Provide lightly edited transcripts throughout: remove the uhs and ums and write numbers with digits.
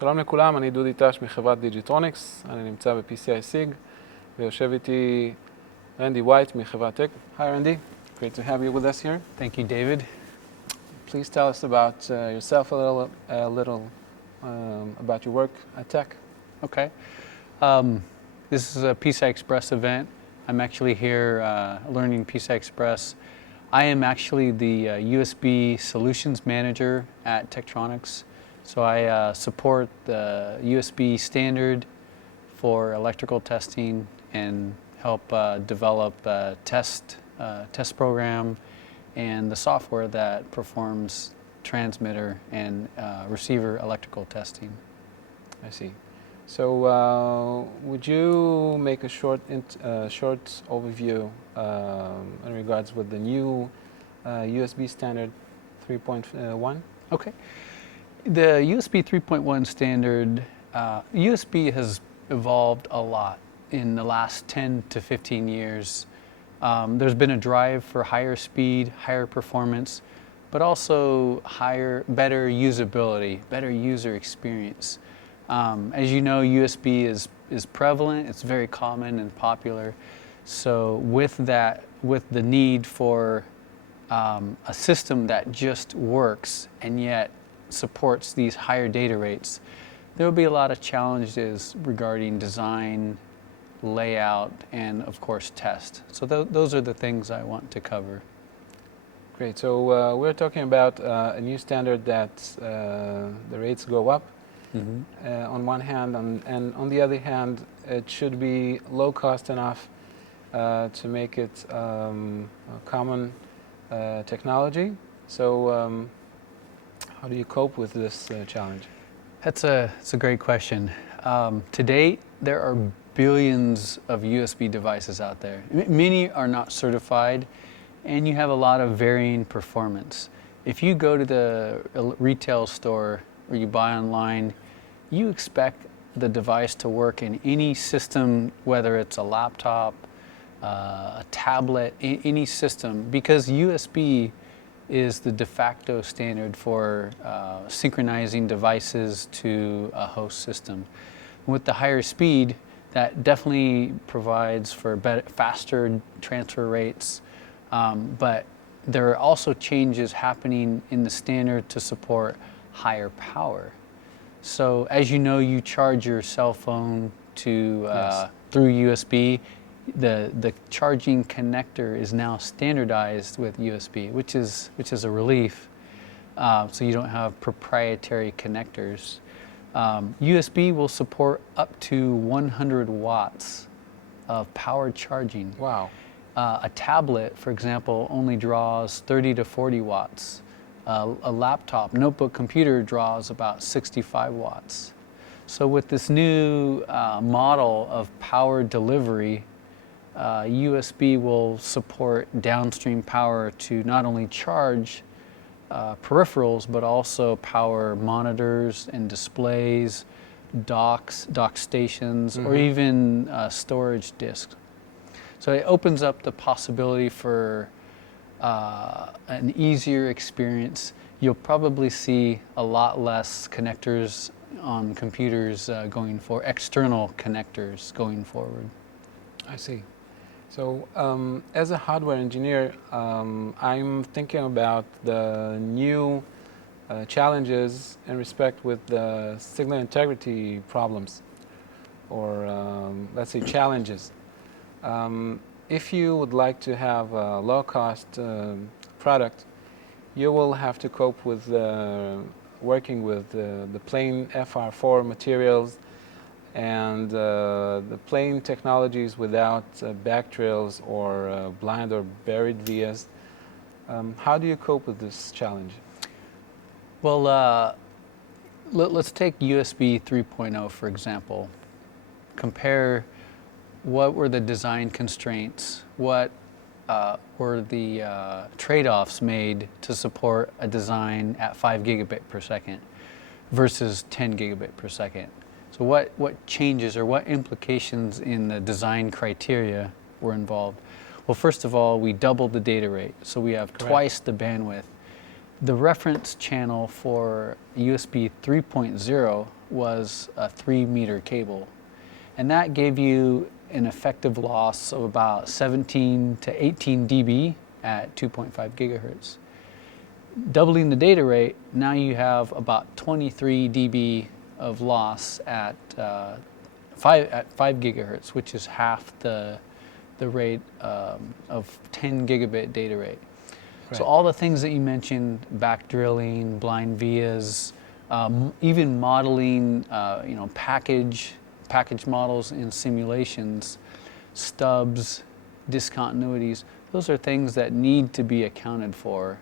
שלום לכולם, אני דודי טש מחברת Dgtronix, אני נמצא ב-pci-sig, ויושב איתי רנדי ווייט מחברת טק. Hi Randy, great to have you with us here. Thank you, David. Please tell us about yourself a little about your work at Tech. Okay. This is a PCI Express event. I'm actually here learning PCI Express. I am actually the USB Solutions Manager at Tektronix. So I support the USB standard for electrical testing and help develop a test program and the software that performs transmitter and receiver electrical testing. I see. So would you make a short overview in regards with the new USB standard 3.1? Okay. The USB 3.1 standard, USB has evolved a lot in the last 10 to 15 years. There's been a drive for higher speed, higher performance, but also better usability, better user experience. As you know, USB is prevalent, it's very common and popular. So with the need for a system that just works and yet supports these higher data rates, there will be a lot of challenges regarding design, layout, and of course test. So those are the things I want to cover. Great. So we're talking about a new standard that the rates go up on one hand, and on the other hand, it should be low cost enough to make it a common technology. So how do you cope with this challenge? That's a great question. To date, there are billions of USB devices out there. Many are not certified, and you have a lot of varying performance. If you go to the retail store or you buy online, you expect the device to work in any system, whether it's a laptop, a tablet, any system, because USB is the de facto standard for synchronizing devices to a host system. With the higher speed, that definitely provides for faster transfer rates, but there are also changes happening in the standard to support higher power. So as you know, you charge your cell phone to through USB. The charging connector is now standardized with USB, which is a relief. So you don't have proprietary connectors. USB will support up to 100 watts of power charging. Wow. A tablet, for example, only draws 30 to 40 watts. A laptop, notebook computer draws about 65 watts. So with this new model of power delivery, USB will support downstream power to not only charge peripherals, but also power monitors and displays, dock stations, or even storage disks. So it opens up the possibility for an easier experience. You'll probably see a lot less connectors on computers external connectors going forward. I see. So as a hardware engineer, I'm thinking about the new challenges in respect with the signal integrity problems, or let's say challenges. If you would like to have a low-cost product, you will have to cope with working with the plain FR4 materials and the plain technologies without backtrails or blind or buried vias. How do you cope with this challenge? Well, let's take USB 3.0 for example. Compare what were the design constraints, what were the trade-offs made to support a design at 5 gigabit per second versus 10 gigabit per second. So what changes or what implications in the design criteria were involved? Well, first of all, we doubled the data rate, so we have twice the bandwidth. The reference channel for USB 3.0 was a 3-meter cable. And that gave you an effective loss of about 17 to 18 dB at 2.5 gigahertz. Doubling the data rate, now you have about 23 dB of loss at 5 gigahertz, which is half the rate of 10 gigabit data rate. Right. So all the things that you mentioned, back drilling, blind vias, even modeling, package models in simulations, stubs, discontinuities, those are things that need to be accounted for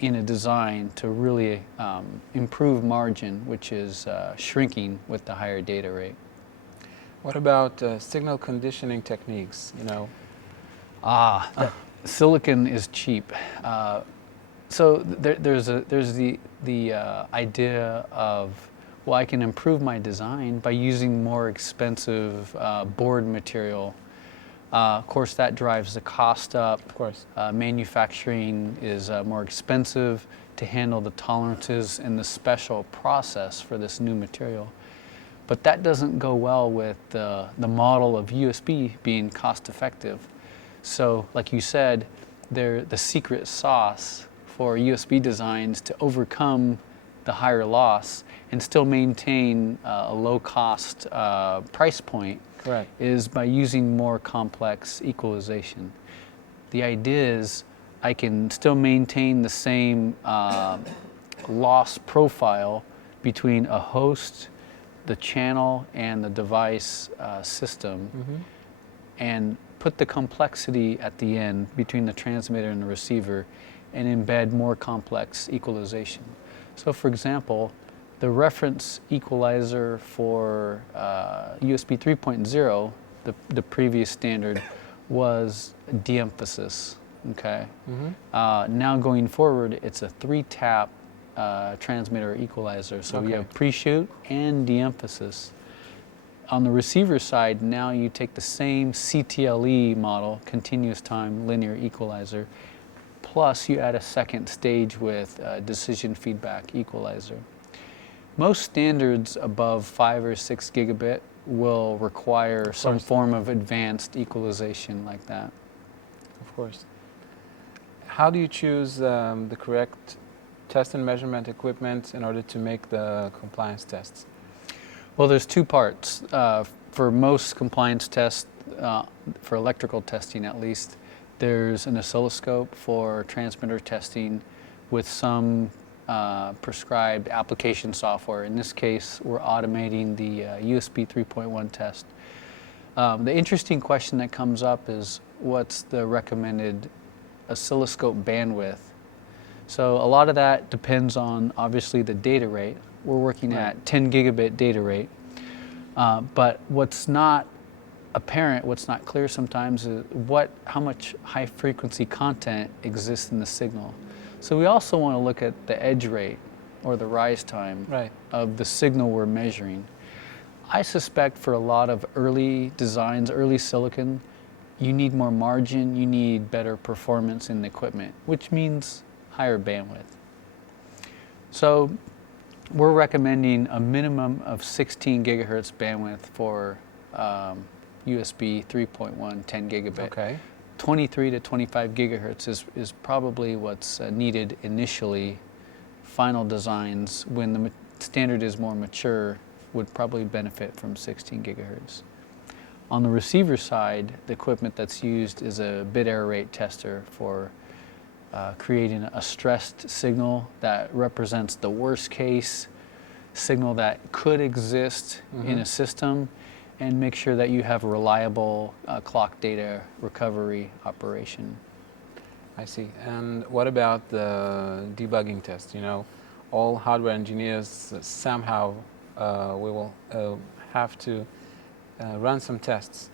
in a design to really improve margin, which is shrinking with the higher data rate. What about signal conditioning techniques? Silicon is cheap. So there's the idea of, well, I can improve my design by using more expensive board material. Of course, that drives the cost up. Of course. Manufacturing is more expensive to handle the tolerances and the special process for this new material. But that doesn't go well with the model of USB being cost effective. So, like you said, they're the secret sauce for USB designs to overcome the higher loss and still maintain a low cost price point. Correct. Is by using more complex equalization. The idea is I can still maintain the same loss profile between a host, the channel, and the device system, and put the complexity at the end between the transmitter and the receiver and embed more complex equalization. So for example, the reference equalizer for USB 3.0, the previous standard, was de-emphasis, okay? Now going forward, it's a 3-tap transmitter equalizer. So you have pre-shoot and de-emphasis. On the receiver side, now you take the same CTLE model, continuous time linear equalizer, plus you add a second stage with decision feedback equalizer. Most standards above 5 or 6 gigabit will require some form of advanced equalization like that. Of course. How do you choose the correct test and measurement equipment in order to make the compliance tests? Well, there's 2 parts. For most compliance tests, for electrical testing at least, there's an oscilloscope for transmitter testing with some prescribed application software. In this case, we're automating the USB 3.1 test. The interesting question that comes up is, what's the recommended oscilloscope bandwidth? So a lot of that depends on, obviously, the data rate. We're working at 10 gigabit data rate. But what's not apparent, what's not clear sometimes, is how much high frequency content exists in the signal. So we also want to look at the edge rate or the rise time of the signal we're measuring. I suspect for a lot of early designs, early silicon, you need more margin, you need better performance in the equipment, which means higher bandwidth. So we're recommending a minimum of 16 gigahertz bandwidth for USB 3.1 10 gigabit. Okay. 23 to 25 gigahertz is probably what's needed initially. Final designs, when the standard is more mature, would probably benefit from 16 gigahertz. On the receiver side, the equipment that's used is a bit error rate tester for creating a stressed signal that represents the worst case signal that could exist in a system, and make sure that you have a reliable clock data recovery operation. I see. And what about the debugging test? All hardware engineers somehow we will have to run some tests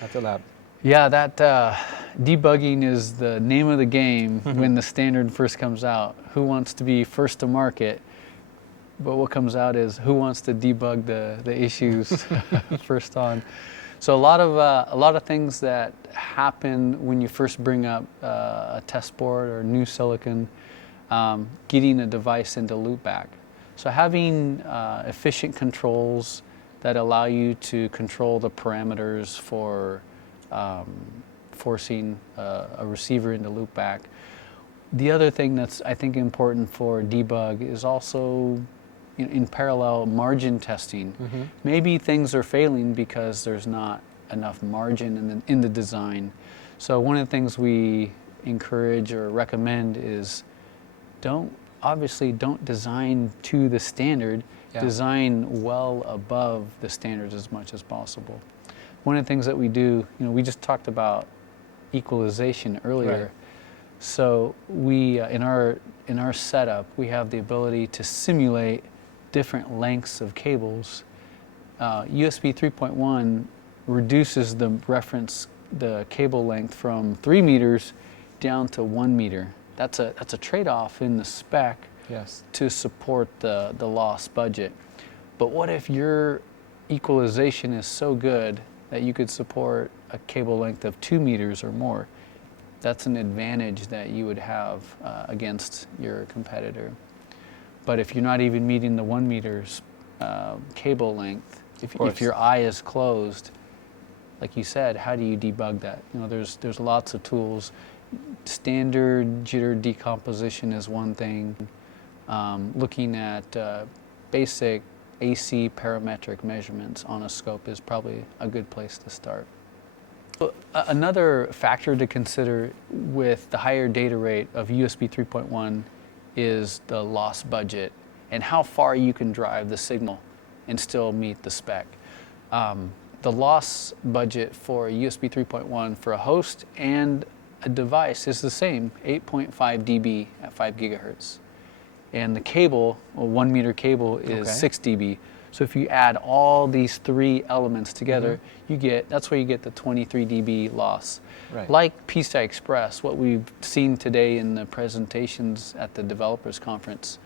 at the lab. Yeah, that debugging is the name of the game when the standard first comes out. Who wants to be first to market? But what comes out is who wants to debug the issues first on. So a lot of things that happen when you first bring up a test board or new silicon, getting a device into loopback. So having efficient controls that allow you to control the parameters for forcing a receiver into loopback. The other thing that's, I think, important for debug is also in parallel margin testing. Mm-hmm. Maybe things are failing because there's not enough margin in the design. So one of the things we encourage or recommend is obviously don't design to the standard, Yeah. design well above the standards as much as possible. One of the things that we do, we just talked about equalization earlier. Right. So we, in our setup, we have the ability to simulate different lengths of cables. USB 3.1 reduces the cable length from 3 meters down to 1 meter. That's a trade-off in the spec. Yes. To support the loss budget. But what if your equalization is so good that you could support a cable length of 2 meters or more? That's an advantage that you would have against your competitor. But if you're not even meeting the 1 meter's cable length, if your eye is closed, like you said, how do you debug that? There's lots of tools. Standard jitter decomposition is one thing. Looking at basic AC parametric measurements on a scope is probably a good place to start. Another factor to consider with the higher data rate of USB 3.1 is the loss budget and how far you can drive the signal and still meet the spec. The loss budget for USB 3.1 for a host and a device is the same, 8.5 dB at 5 gigahertz. And the cable, a 1 meter cable, is 6 dB. So if you add all these three elements together, that's where you get the 23 dB loss. Right. Like PCI Express, what we've seen today in the presentations at the developers conference,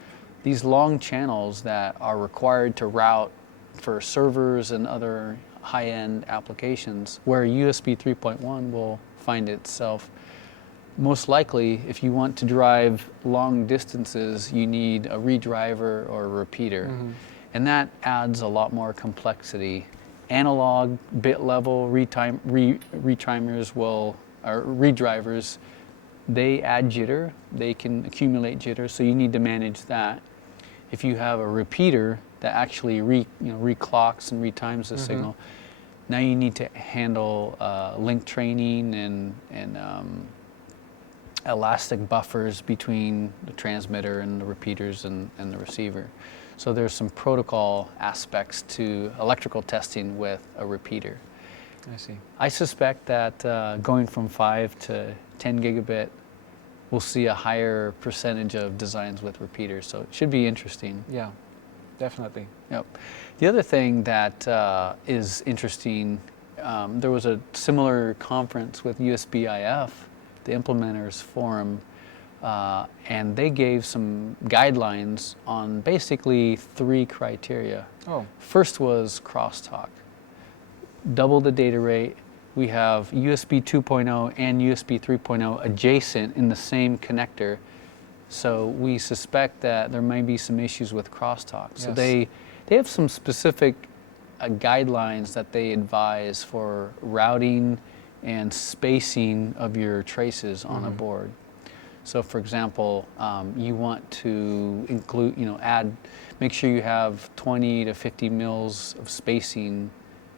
these long channels that are required to route for servers and other high-end applications, where USB 3.1 will find itself. Most likely, if you want to drive long distances, you need a redriver or a repeater. And that adds a lot more complexity. Analog, bit level retimers or redrivers, they add jitter. They can accumulate jitter, so you need to manage that. If you have a repeater that actually reclocks and retimes the signal, now you need to handle link training and elastic buffers between the transmitter and the repeaters and the receiver. So there's some protocol aspects to electrical testing with a repeater. I see. I suspect that going from 5 to 10 gigabit, we'll see a higher percentage of designs with repeaters. So it should be interesting. Yeah, definitely. Yep. The other thing that is interesting, there was a similar conference with USB-IF, the implementers forum, and they gave some guidelines on basically 3 criteria. Oh. First was crosstalk. Double the data rate. We have USB 2.0 and USB 3.0 adjacent in the same connector. So we suspect that there may be some issues with crosstalk. So Yes. they have some specific guidelines that they advise for routing and spacing of your traces on a board. So for example, you want to include, make sure you have 20 to 50 mils of spacing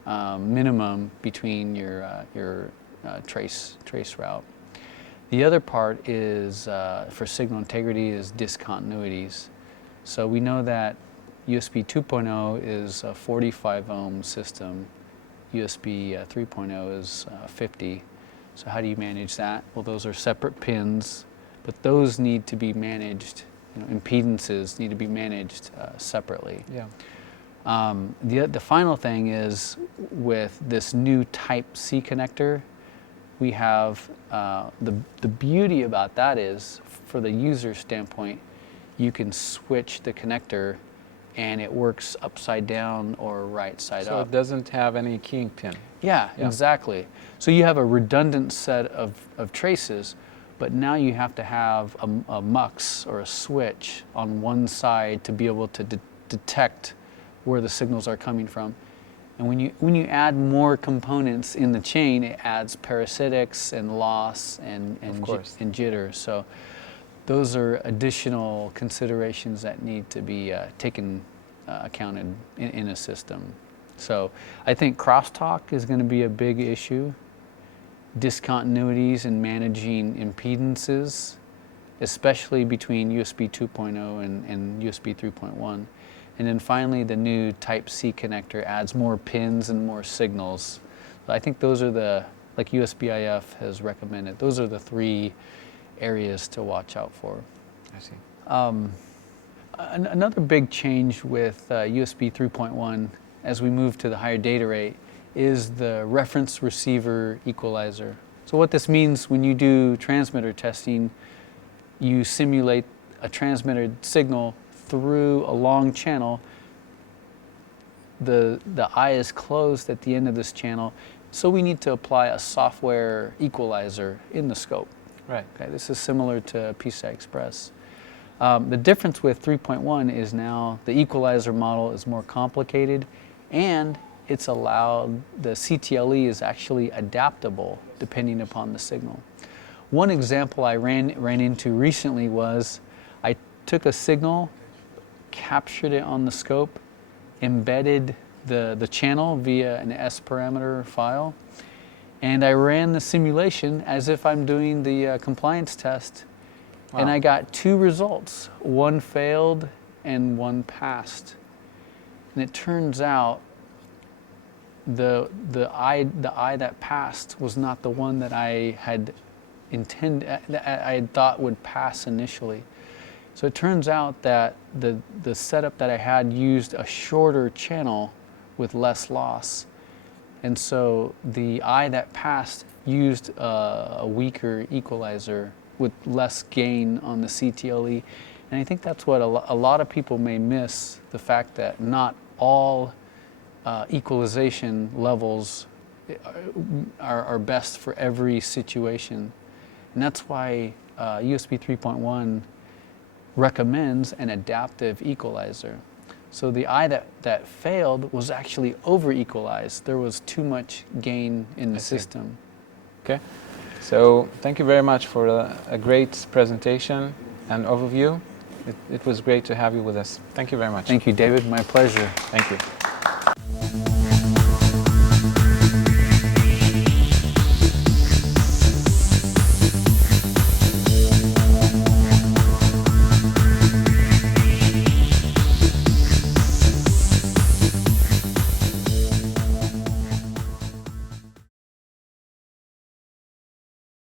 minimum between your trace route. The other part is, for signal integrity, is discontinuities. So we know that USB 2.0 is a 45 ohm system. USB 3.0 is 50. So how do you manage that? Well, those are separate pins, but those need to be managed. Impedances need to be managed separately. Yeah. The final thing is, with this new Type C connector, we have the beauty about that is, for the user standpoint, you can switch the connector and it works upside down or right side up. So it doesn't have any keying pin. Yeah, exactly. So you have a redundant set of traces, but now you have to have a mux or a switch on one side to be able to detect where the signals are coming from. And when you add more components in the chain, it adds parasitics and loss and jitter. So those are additional considerations that need to be taken accounted in a system. So I think crosstalk is going to be a big issue. Discontinuities in managing impedances, especially between USB 2.0 and USB 3.1. And then finally, the new Type-C connector adds more pins and more signals. So I think those are like USB-IF has recommended, those are the 3 areas to watch out for. I see. Another big change with USB 3.1 as we move to the higher data rate is the reference receiver equalizer. So what this means when you do transmitter testing, you simulate a transmitted signal through a long channel. The eye is closed at the end of this channel, so we need to apply a software equalizer in the scope. Right. Okay, this is similar to PCI Express. The difference with 3.1 is now the equalizer model is more complicated, and it's allowed, the CTLE is actually adaptable depending upon the signal. One example I ran into recently was I took a signal, captured it on the scope, embedded the channel via an S parameter file, and I ran the simulation as if I'm doing the compliance test. Wow. And I got 2 results. One failed and one passed. And it turns out the eye that passed was not the one that I had I had thought would pass initially. So it turns out that the setup that I had used a shorter channel with less loss. And so the eye that passed used a weaker equalizer with less gain on the CTLE. And I think that's what a lot of people may miss, the fact that not all equalization levels are best for every situation. And that's why USB 3.1 recommends an adaptive equalizer. So the eye that failed was actually over-equalized. There was too much gain in the system. Okay, so thank you very much for a great presentation and overview. It was great to have you with us. Thank you very much. Thank you, David. My pleasure. Thank you.